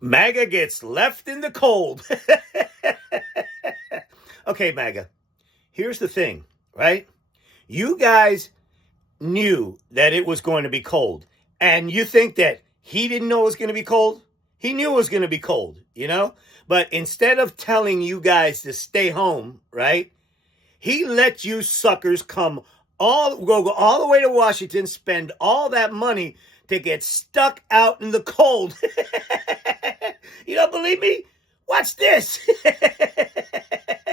MAGA gets left in the cold. Okay, MAGA, here's the thing, right? You guys knew that it was going to be cold. And you think that he didn't know it was going to be cold? He knew it was going to be cold, you know? But instead of telling you guys to stay home, right? He let you suckers go all the way to Washington, spend all that money to get stuck out in the cold. You don't believe me? Watch this.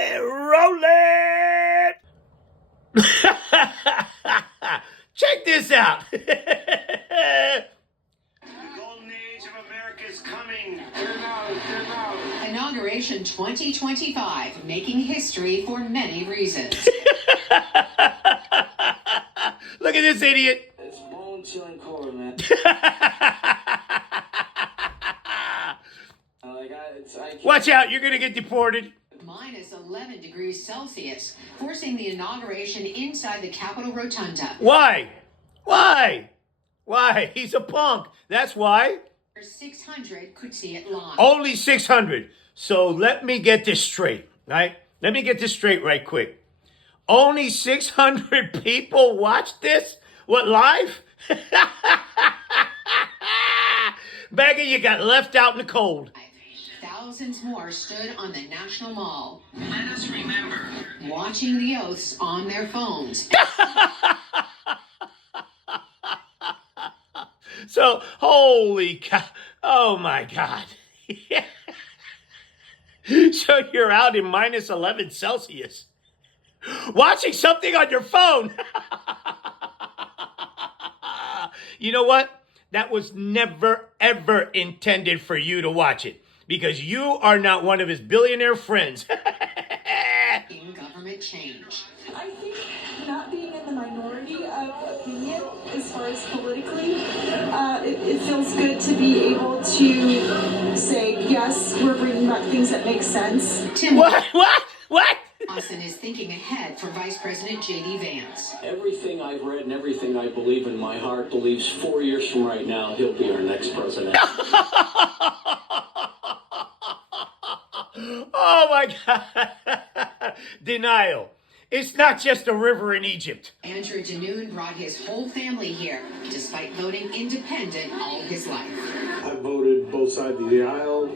Roll it. Check this out. The golden age of America is coming. Turnout. Inauguration 2025, making history for many reasons. Look at this idiot. It's bone chilling cold, man. Watch out, you're going to get deported. Minus 11 degrees Celsius, forcing the inauguration inside the Capitol Rotunda. Why? Why? Why? He's a punk. That's why. 600 could see it live. Only 600. So let me get this straight, right? Let me get this straight right quick. Only 600 people watch this? What, live? MAGA, you got left out in the cold. Thousands more stood on the National Mall. Let us remember. Watching the oaths on their phones. So, holy cow. Oh, my God. So you're out in minus 11 Celsius. Watching something on your phone. You know what? That was never, ever intended for you to watch it. Because you are not one of his billionaire friends. In government change. I think not being in the minority of opinion as far as politically, it feels good to be able to say, yes, we're bringing back things that make sense. Tim, What? Austin is thinking ahead for Vice President J.D. Vance. Everything I've read and everything I believe in my heart believes 4 years from right now, he'll be our next president. Oh, my God. Denial. It's not just a river in Egypt. Andrew Danoon brought his whole family here, despite voting independent all his life. I voted both sides of the aisle,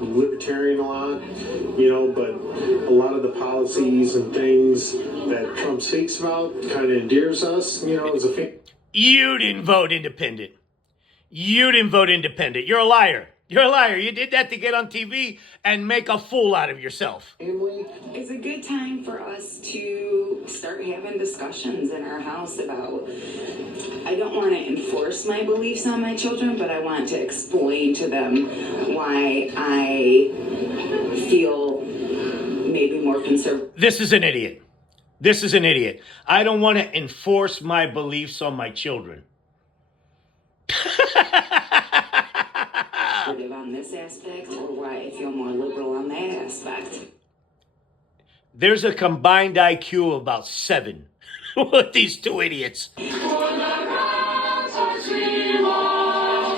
libertarian a lot, but a lot of the policies and things that Trump speaks about kind of endears us, as a family. You didn't vote independent. You didn't vote independent. You're a liar. You're a liar. You did that to get on TV and make a fool out of yourself. It's a good time for us to start having discussions in our house about, I don't want to enforce my beliefs on my children, but I want to explain to them why I feel maybe more conservative. This is an idiot. This is an idiot. I don't want to enforce my beliefs on my children. On this aspect, or why I feel more liberal on that aspect. There's a combined IQ of about 7 with these two idiots.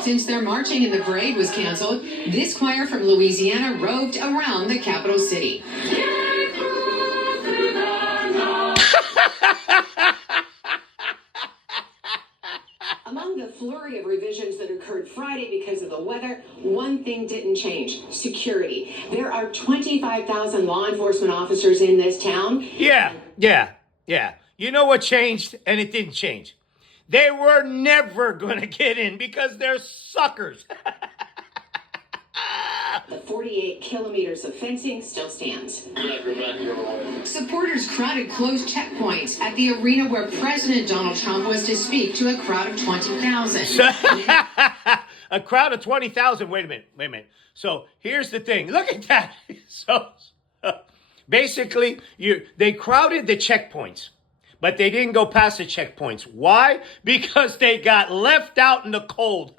Since their marching in the parade was canceled, this choir from Louisiana roved around the capital city. Among the flurry of revisions that occurred Friday because of the weather, one thing didn't change: security. There are 25,000 law enforcement officers in this town. Yeah. You know what changed? And it didn't change. They were never going to get in because they're suckers. The 48 kilometers of fencing still stands. Supporters crowded closed checkpoints at the arena where President Donald Trump was to speak to a crowd of 20,000. A crowd of 20,000. Wait a minute. So here's the thing. Look at that. So basically, they crowded the checkpoints, but they didn't go past the checkpoints. Why? Because they got left out in the cold.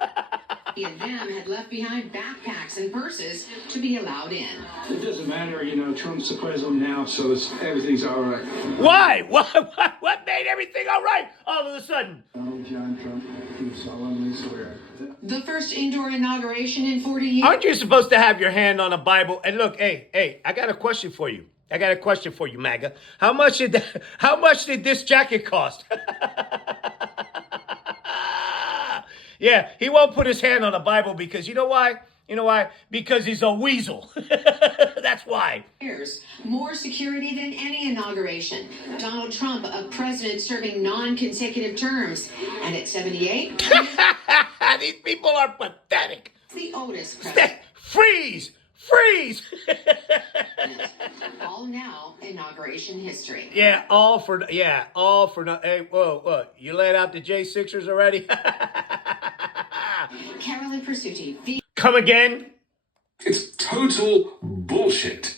He and them had left behind backpacks and purses to be allowed in. It doesn't matter, Trump's the president now, so everything's all right. Why? What made everything all right all of a sudden? Donald John Trump, do solemnly swear. The first indoor inauguration in 40 years. Aren't you supposed to have your hand on a Bible? And look, hey, I got a question for you. MAGA. How much did this jacket cost? Yeah, he won't put his hand on a Bible because you know why? Because he's a weasel. That's why. More security than any inauguration. Donald Trump, a president serving non-consecutive terms. And at 78, these people are pathetic. the oldest president. Freeze! All now inauguration history. Yeah, all for no. Hey, whoa! You laid out the J6ers already? Carolyn Pursuti. Come again? It's total bullshit.